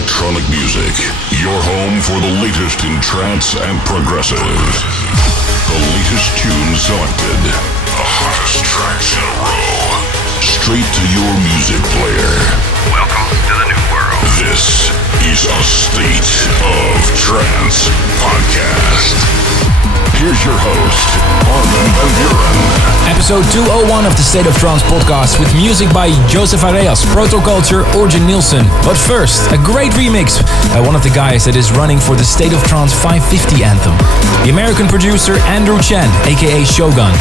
electronic music. Your home for the latest in trance and progressive. The latest tunes selected. The hottest tracks in a row. Straight to your music player. Welcome to the new world. This is A State of Trance podcast. Here's your host, Armin van Buuren. Episode 201 of the State of Trance podcast with music by Joseph Areas, Protoculture, Orjan, Nilsen. But first, a great remix by one of the guys that is running for the State of Trance 550 anthem. The American producer Andrew Chan, aka Shogun.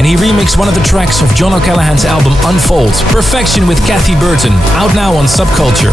And he remixed one of the tracks of John Callaghan's album Unfold, Perfection with Cathy Burton, out now on Subculture.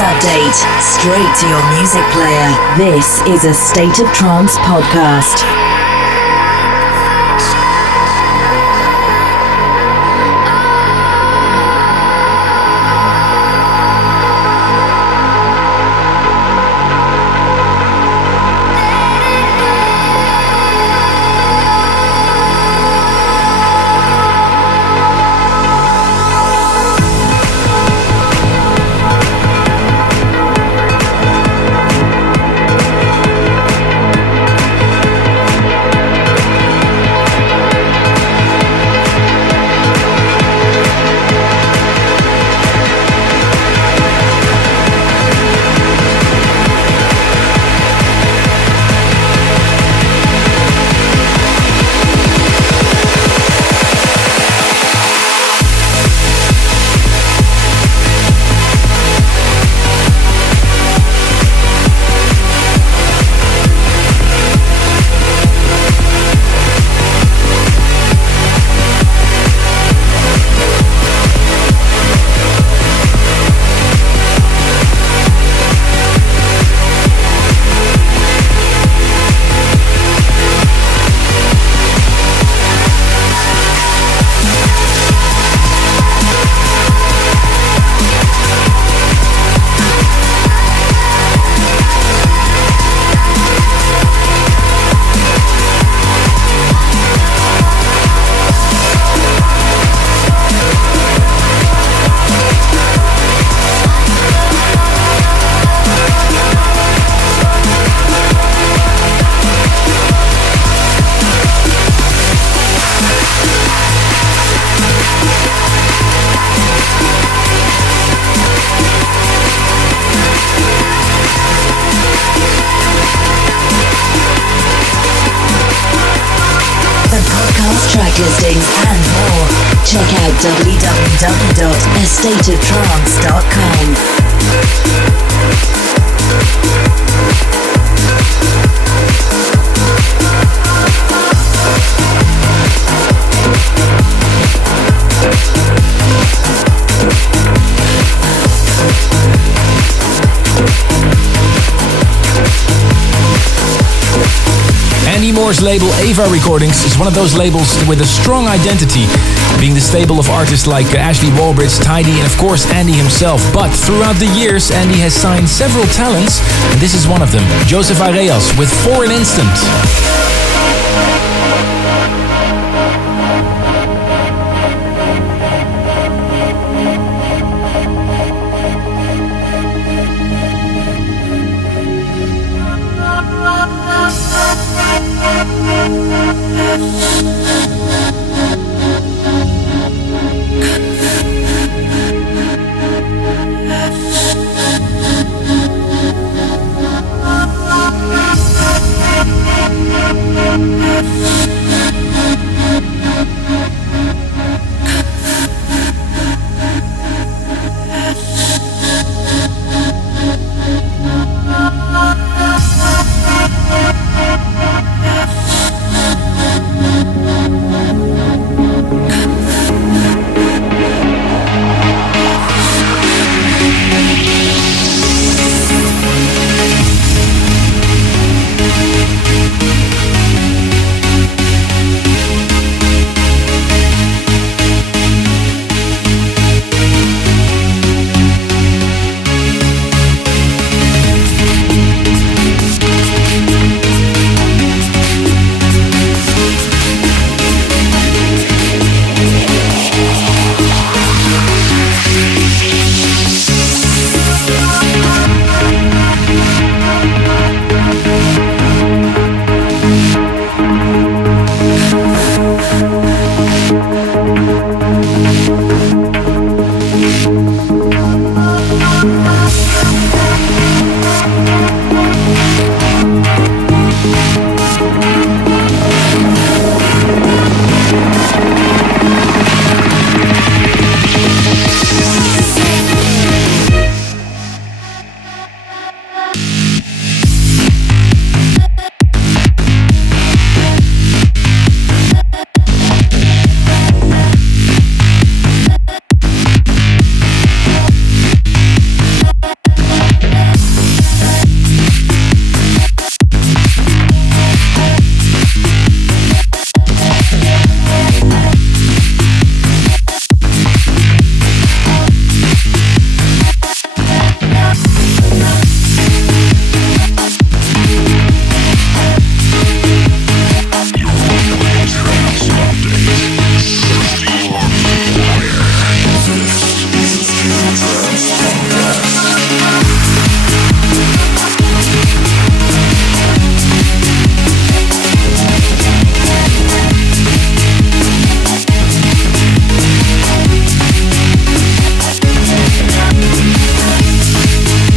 Update straight to your music player. This is a State of Trance podcast. Track listings and more. Check out www.astateoftrance.com. Norse label Ava Recordings is one of those labels with a strong identity, being the stable of artists like Ashley Walbridge, Tidy, and of course Andy himself. But throughout the years, Andy has signed several talents, and this is one of them, Joseph Areas with For an Instant.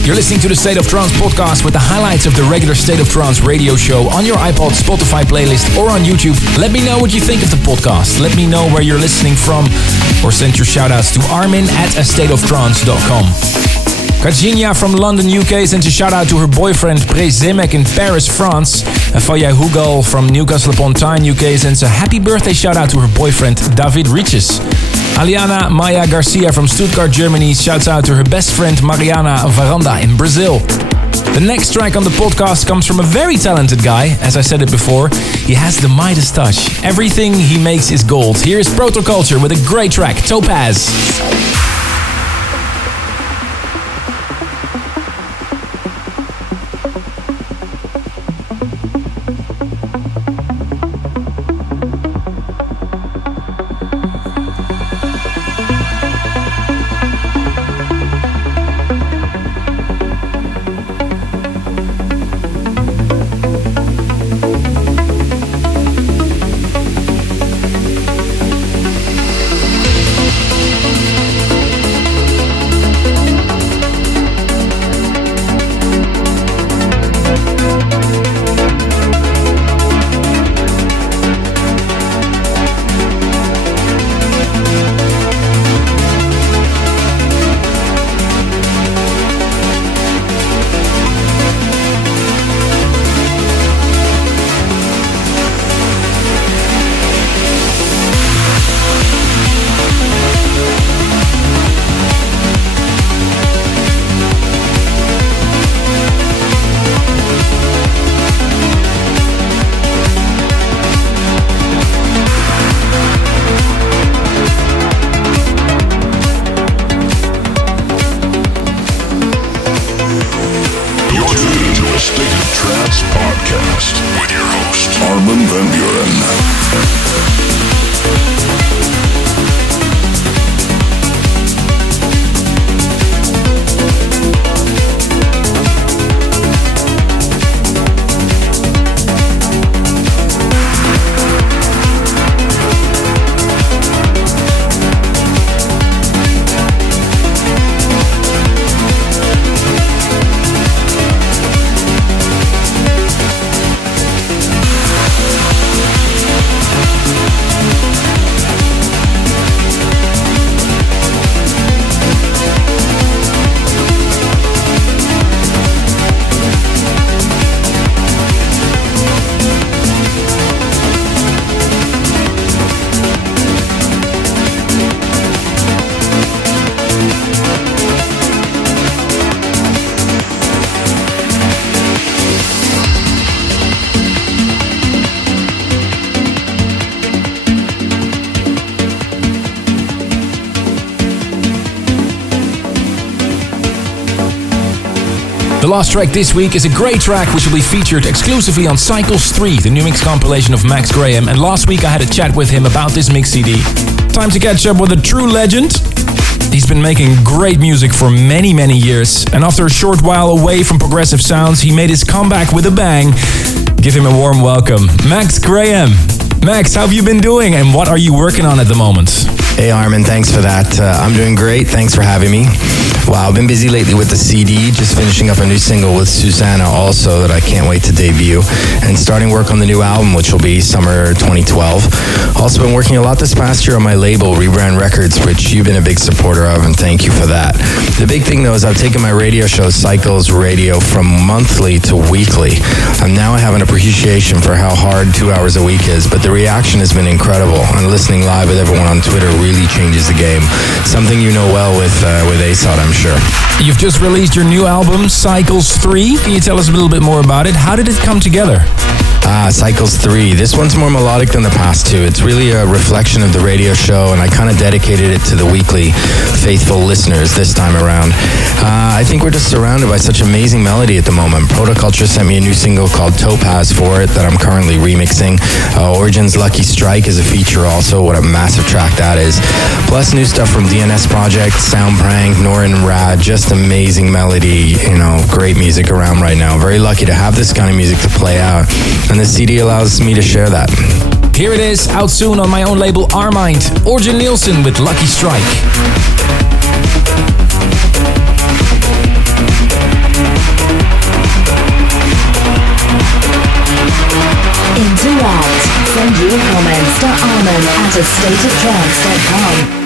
You're listening to the State of Trance podcast with the highlights of the regular State of Trance radio show on your iPod, Spotify playlist, or on YouTube. Let me know what you think of the podcast. Let me know where you're listening from, or send your shoutouts to armin@astateoftrance.com. Virginia from London, UK sends a shout out to her boyfriend Pre Zimek in Paris, France. And Faya Hugal from Newcastle upon Tyne, UK sends a happy birthday shout out to her boyfriend David Riches. Aliana Maya Garcia from Stuttgart, Germany shouts out to her best friend Mariana Varanda in Brazil. The next track on the podcast comes from a very talented guy. As I said it before, he has the Midas touch. Everything he makes is gold. Here is Protoculture with a great track, Topaz. The last track this week is a great track which will be featured exclusively on Cycles 3, the new mix compilation of Max Graham, and last week I had a chat with him about this mix CD. Time to catch up with a true legend. He's been making great music for many, many years, and after a short while away from progressive sounds, he made his comeback with a bang. Give him a warm welcome, Max Graham. Max, how have you been doing, and what are you working on at the moment? Hey Armin, thanks for that. I'm doing great, thanks for having me. Wow, I've been busy lately with the CD, just finishing up a new single with Susanna also that I can't wait to debut, and starting work on the new album, which will be summer 2012. Also been working a lot this past year on my label, Rebrand Records, which you've been a big supporter of, and thank you for that. The big thing though is I've taken my radio show, Cycles Radio, from monthly to weekly. Now I have an appreciation for how hard 2 hours a week is, but the reaction has been incredible, and listening live with everyone on Twitter really changes the game. Something you know well with ASOT, I'm sure. You've just released your new album, Cycles 3. Can you tell us a little bit more about it? How did it come together? Cycles 3. This one's more melodic than the past two. It's really a reflection of the radio show, and I kind of dedicated it to the weekly faithful listeners this time around. I think we're just surrounded by such amazing melody at the moment. Protoculture sent me a new single called Topaz for it that I'm currently remixing. Orjan's Lucky Strike is a feature also. What a massive track that is. Plus new stuff from DNS Project, Sound Prank, Norin and Rad. Just amazing melody, great music around right now. Very lucky to have this kind of music to play out, and the CD allows me to share that. Here it is, out soon on my own label Armind. Orjan Nilsen with Lucky Strike. Interact. Send your comments to armin@astateoftrance.com.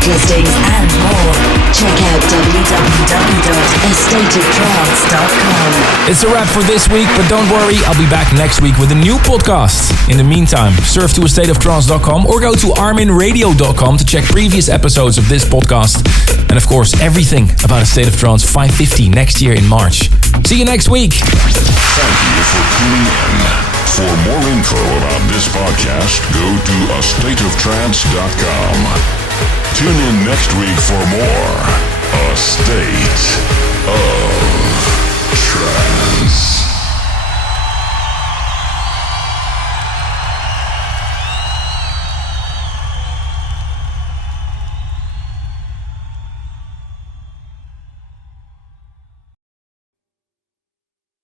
track listings, and more, check out www.astateoftrance.com. It's a wrap for this week, but don't worry, I'll be back next week with a new podcast. In the meantime, surf to astateoftrance.com or go to arminradio.com to check previous episodes of this podcast. And of course, everything about A State of Trance 550 next year in March. See you next week. Thank you for tuning in. For more info about this podcast, go to astateoftrance.com. Tune in next week for more A State of Trance.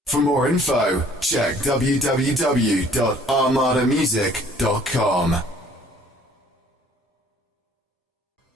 For more info, check www.armadamusic.com.